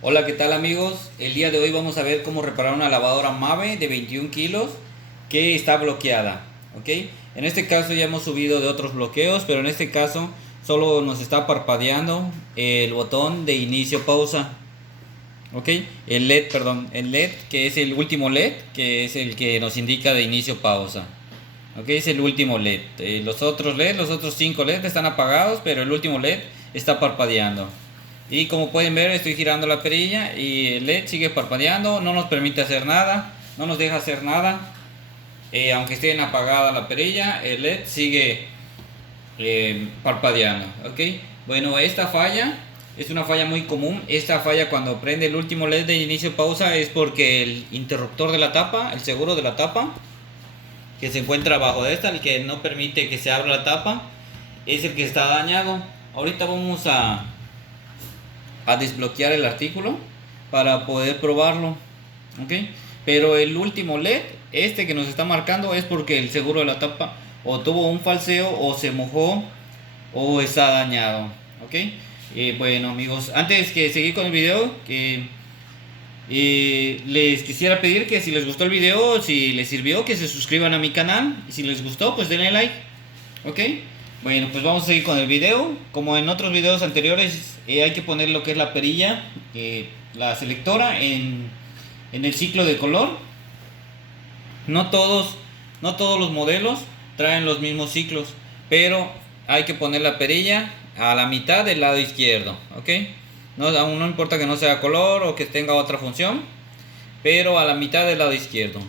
Hola, ¿qué tal amigos? El día de hoy vamos a ver cómo reparar una lavadora Mave de 21 kilos que está bloqueada, ¿ok? En este caso ya hemos subido de otros bloqueos, pero en este caso solo nos está parpadeando el botón de inicio pausa, ¿ok? El LED, perdón, el LED que es el último LED, que es el que nos indica de inicio pausa, ¿ok? Es el último LED. Los otros LED, los otros 5 LED están apagados, pero el último LED está parpadeando. Y como pueden ver, estoy girando la perilla y el LED sigue parpadeando, no nos permite hacer nada, no nos deja hacer nada. Aunque esté apagada la perilla, el LED sigue parpadeando, ¿ok? Bueno, esta falla es una falla muy común. Esta falla cuando prende el último LED de inicio pausa es porque el interruptor de la tapa, el seguro de la tapa, que se encuentra abajo de esta, el que no permite que se abra la tapa, es el que está dañado. Ahorita vamos a desbloquear el artículo para poder probarlo, ¿ok? Pero el último LED, este que nos está marcando, es porque el seguro de la tapa o tuvo un falseo o se mojó o está dañado, ¿ok? Bueno amigos, antes que seguir con el video, les quisiera pedir que si les gustó el video, si les sirvió, que se suscriban a mi canal. Y si les gustó, pues denle like, ¿ok? Bueno, pues vamos a seguir con el video. Como en otros videos anteriores, hay que poner lo que es la perilla, la selectora en el ciclo de color. No todos, no todos los modelos traen los mismos ciclos, pero hay que poner la perilla a la mitad del lado izquierdo, ¿ok? No, aún no importa que no sea color o que tenga otra función, pero a la mitad del lado izquierdo.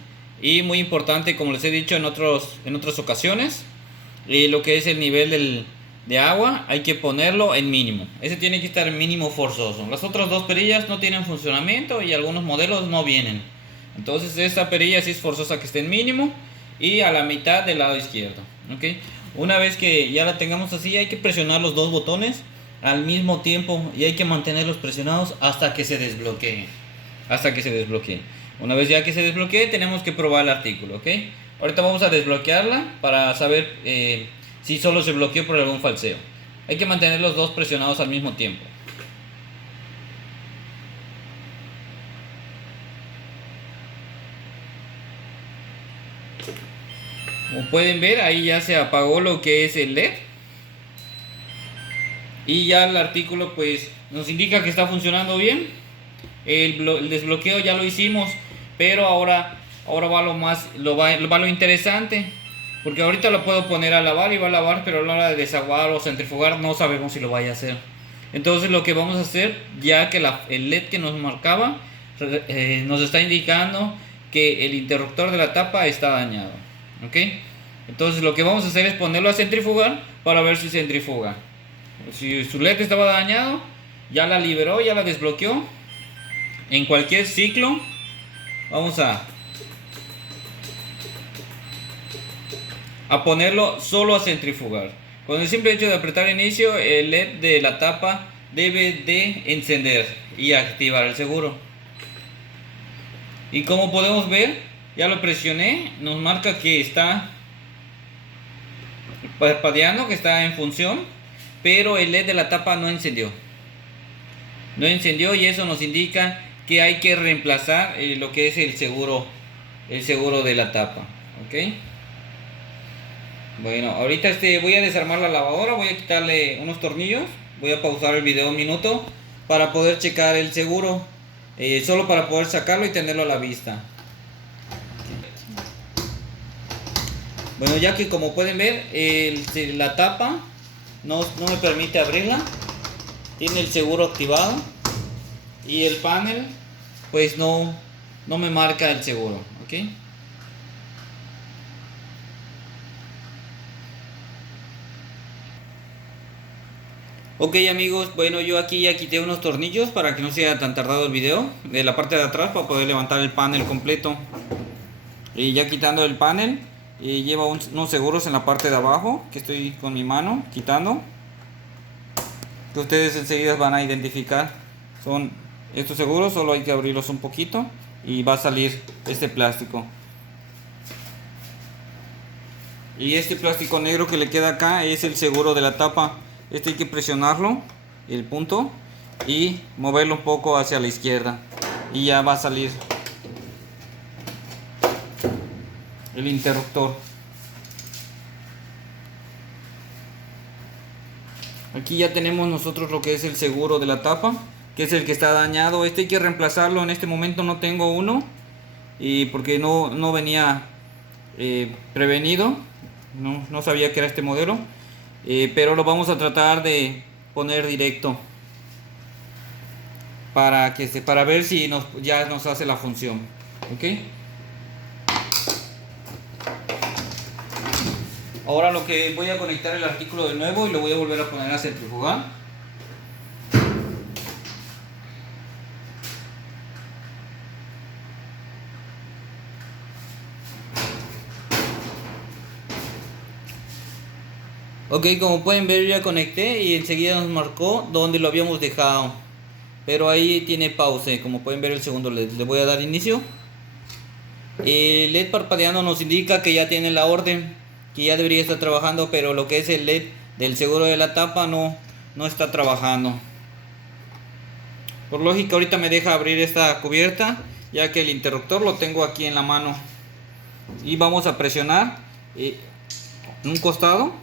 Y muy importante, como les he dicho en otras ocasiones, lo que es el nivel de agua hay que ponerlo en mínimo. Ese tiene que estar en mínimo forzoso. Las otras dos perillas no tienen funcionamiento y algunos modelos no vienen. Entonces esta perilla sí es forzosa que esté en mínimo y a la mitad del lado izquierdo, ¿ok? Una vez que ya la tengamos así, hay que presionar los dos botones al mismo tiempo y hay que mantenerlos presionados hasta que se desbloquee. Hasta que se desbloquee. Una vez ya que se desbloquee, tenemos que probar el artículo, ¿ok? Ahorita vamos a desbloquearla para saber si solo se bloqueó por algún falseo. Hay que mantener los dos presionados al mismo tiempo. Como pueden ver, ahí ya se apagó lo que es el LED. Y ya el artículo pues nos indica que está funcionando bien. El desbloqueo ya lo hicimos, pero ahora va lo interesante, porque ahorita lo puedo poner a lavar y va a lavar, pero a la hora de desaguar o centrifugar no sabemos si lo vaya a hacer. Entonces lo que vamos a hacer, ya que el LED que nos marcaba nos está indicando que el interruptor de la tapa está dañado, ¿ok? Entonces lo que vamos a hacer es ponerlo a centrifugar para ver si centrifuga. Si su LED estaba dañado, ya la liberó, ya la desbloqueó. En cualquier ciclo vamos a ponerlo solo a centrifugar. Con el simple hecho de apretar inicio, el LED de la tapa debe de encender y activar el seguro. Y como podemos ver, ya lo presioné, nos marca que está parpadeando, que está en función, pero el LED de la tapa no encendió. No encendió y eso nos indica que hay que reemplazar lo que es el seguro de la tapa, ¿ok? Bueno, ahorita voy a desarmar la lavadora, voy a quitarle unos tornillos, voy a pausar el video un minuto para poder checar el seguro, solo para poder sacarlo y tenerlo a la vista. Bueno, ya que como pueden ver, la tapa no me permite abrirla, tiene el seguro activado y el panel pues no me marca el seguro, ¿ok? Ok amigos, bueno, yo aquí ya quité unos tornillos para que no sea tan tardado el video de la parte de atrás para poder levantar el panel completo. Y ya quitando el panel, lleva unos seguros en la parte de abajo que estoy con mi mano quitando, que ustedes enseguida van a identificar. Son estos seguros, solo hay que abrirlos un poquito y va a salir este plástico. Y este plástico negro que le queda acá es el seguro de la tapa. Este hay que presionarlo, el punto, y moverlo un poco hacia la izquierda y ya va a salir el interruptor. Aquí ya tenemos nosotros lo que es el seguro de la tapa, que es el que está dañado. Este hay que reemplazarlo. En este momento no tengo uno y porque no venía prevenido, no sabía que era este modelo, pero lo vamos a tratar de poner directo para ver si ya nos hace la función. ¿Ok? Ahora lo que voy a conectar el artículo de nuevo y lo voy a volver a poner a centrifugar. Ok, como pueden ver ya conecté y enseguida nos marcó donde lo habíamos dejado. Pero ahí tiene pause, como pueden ver el segundo LED. Le voy a dar inicio. El LED parpadeando nos indica que ya tiene la orden, que ya debería estar trabajando, pero lo que es el LED del seguro de la tapa no está trabajando. Por lógica ahorita me deja abrir esta cubierta, ya que el interruptor lo tengo aquí en la mano. Y vamos a presionar en un costado.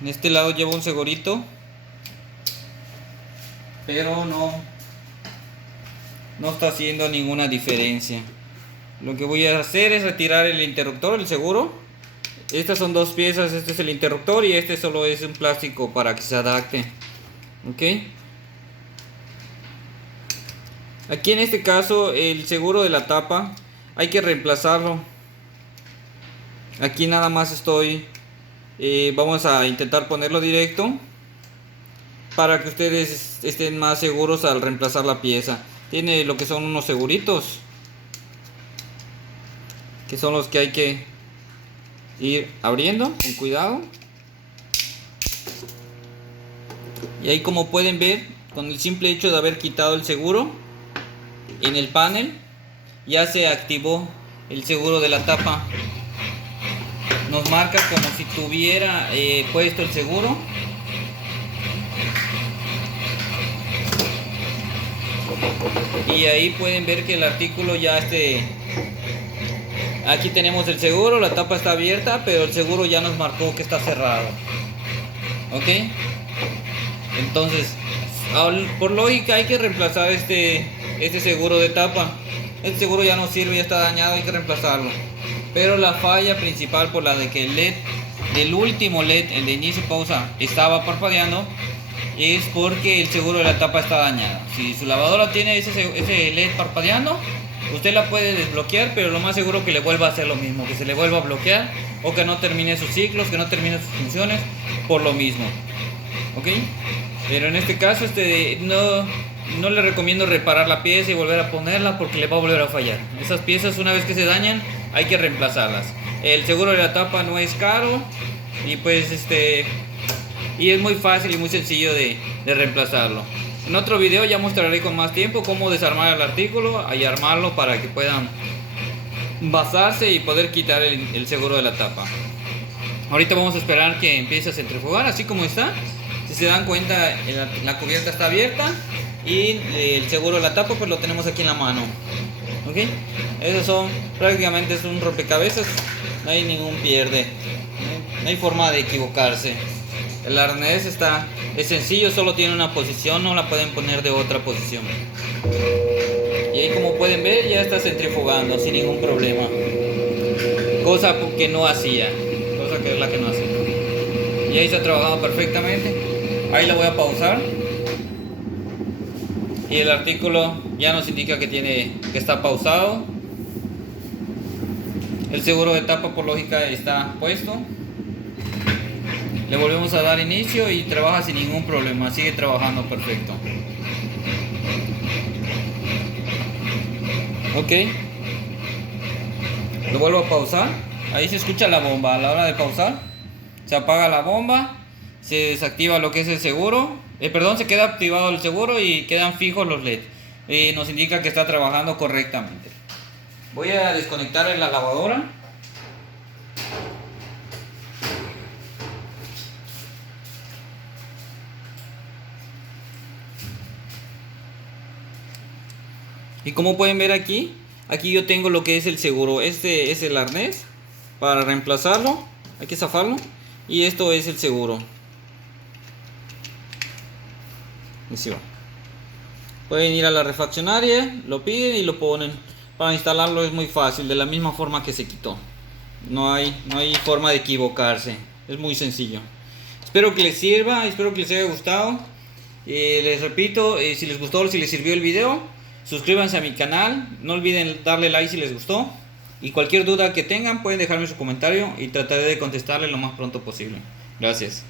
En este lado lleva un segurito, pero no está haciendo ninguna diferencia. Lo que voy a hacer es retirar el interruptor, el seguro. Estas son dos piezas, este es el interruptor y este solo es un plástico para que se adapte. Ok. Aquí en este caso el seguro de la tapa hay que reemplazarlo. Aquí nada más vamos a intentar ponerlo directo para que ustedes estén más seguros al reemplazar la pieza. Tiene lo que son unos seguritos, que son los que hay que ir abriendo con cuidado. Y ahí, como pueden ver, con el simple hecho de haber quitado el seguro en el panel, ya se activó el seguro de la tapa. Nos marca como si tuviera puesto el seguro. Y ahí pueden ver que el artículo ya aquí tenemos el seguro, la tapa está abierta, pero el seguro ya nos marcó que está cerrado. Ok. Entonces, por lógica hay que reemplazar este seguro de tapa. Este seguro ya no sirve, ya está dañado, hay que reemplazarlo. Pero la falla principal por la de que el LED del último LED, el de inicio y pausa, estaba parpadeando, es porque el seguro de la tapa está dañado. Si su lavadora tiene ese LED parpadeando, usted la puede desbloquear, pero lo más seguro que le vuelva a hacer lo mismo, que se le vuelva a bloquear o que no termine sus ciclos, que no termine sus funciones por lo mismo. ¿Ok? Pero en este caso no le recomiendo reparar la pieza y volver a ponerla porque le va a volver a fallar. Esas piezas, una vez que se dañan, hay que reemplazarlas. El seguro de la tapa no es caro y pues y es muy fácil y muy sencillo de reemplazarlo. En otro video ya mostraré con más tiempo cómo desarmar el artículo y armarlo para que puedan basarse y poder quitar el seguro de la tapa. Ahorita vamos a esperar que empiece a centrifugar así como está. Si se dan cuenta, la cubierta está abierta y el seguro de la tapa pues lo tenemos aquí en la mano. ¿Ok? Esos prácticamente es un rompecabezas, no hay ningún pierde, no hay forma de equivocarse. El arnés es sencillo, solo tiene una posición, no la pueden poner de otra posición. Y ahí, como pueden ver, ya está centrifugando sin ningún problema. Cosa que no hacía, que es la que no hacía. Y ahí está trabajando perfectamente. Ahí la voy a pausar. Y el artículo ya nos indica que está pausado. El seguro de tapa por lógica está puesto. Le volvemos a dar inicio y trabaja sin ningún problema, sigue trabajando perfecto. Ok. Lo vuelvo a pausar. Ahí se escucha la bomba. A la hora de pausar, se apaga la bomba, se desactiva lo que es el seguro. Se queda activado el seguro y quedan fijos los LED. Nos indica que está trabajando correctamente. Voy a desconectar la lavadora. Y como pueden ver aquí, aquí yo tengo lo que es el seguro. Este es el arnés para reemplazarlo, hay que zafarlo. Y esto es el seguro. Así va. Pueden ir a la refaccionaria, lo piden y lo ponen. Para instalarlo es muy fácil, de la misma forma que se quitó. No hay forma de equivocarse. Es muy sencillo. Espero que les sirva, espero que les haya gustado. Les repito, si les gustó, si les sirvió el video, suscríbanse a mi canal. No olviden darle like si les gustó. Y cualquier duda que tengan pueden dejarme su comentario y trataré de contestarle lo más pronto posible. Gracias.